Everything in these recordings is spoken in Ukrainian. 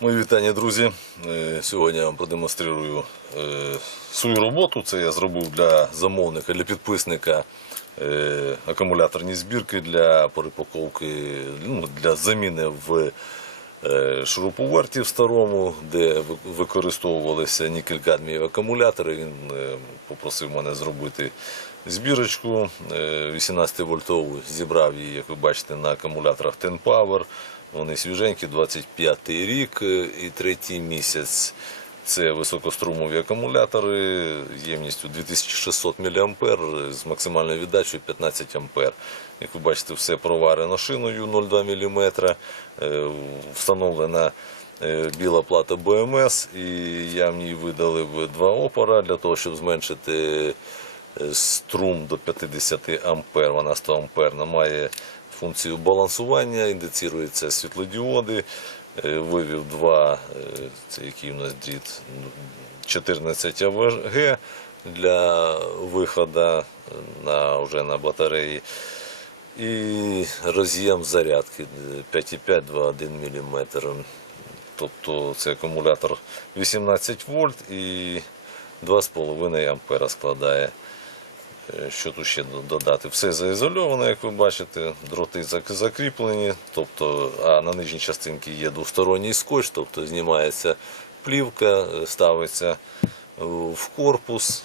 Мої вітання, друзі. Е, Сьогодні я вам продемонструю е, свою роботу. Це я зробив для замовника, для підписника е, акумуляторні збірки для перепаковки, ну, для заміни в шуруповерті в старому, де використовувалися нікель-кадмієві акумулятори. Він попросив мене зробити збірочку 18-вольтову. Зібрав її, як ви бачите, на акумуляторах Ten Power. Вони свіженькі, 25-й рік е, і третій місяць. Це високострумові акумулятори ємністю 2600 мА з максимальною віддачею 15 А. Як ви бачите, все проварено шиною 0,2 мм, е, встановлена е, біла плата БМС, і я в ній видалив два опора для того, щоб зменшити струм до 50 ампер, вона 100 амперна, має функцію балансування, індиціруються світлодіоди, е, вивів два, е, це який у нас ну, 14 АВГ для виходу на, вже на батареї. І роз'єм зарядки 5,5-2,1 мм. Тобто це акумулятор 18 вольт і 2,5 ампера складає. Е, Що тут ще додати? Все заізольовано, як ви бачите, дроти закріплені, тобто, а на нижній частинці є двосторонній скотч, тобто знімається плівка, е, ставиться е, в корпус,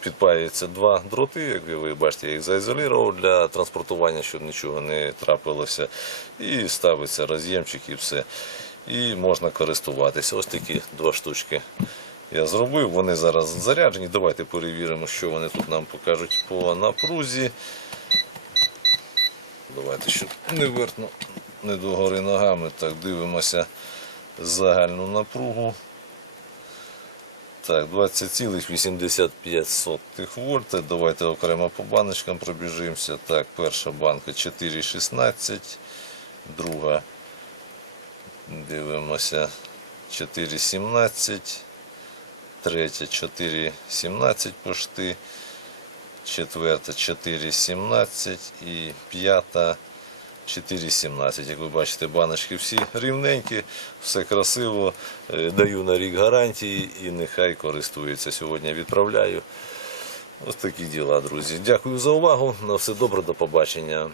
підпаюються два дроти, як ви бачите, я їх заізолював для транспортування, щоб нічого не трапилося. І ставиться роз'ємчик і все. І можна користуватися. Ось такі два штучки я зробив. Вони зараз заряджені. Давайте перевіримо, що вони тут нам покажуть по напрузі. Давайте, щоб не вертно, не догори ногами. Так, дивимося загальну напругу. Так, 20,85 вольт. Давайте окремо по баночкам пробіжимося. Так, перша банка 4,16, друга, дивимося, 4,17, третя 4,17 пошти, четверта 4,17 і п'ята 4,17. Як ви бачите, баночки всі рівненькі, все красиво. Е, Даю на рік гарантії і нехай користуються. Сьогодні відправляю. Ось такі діла, друзі. Дякую за увагу. На все добре, до побачення.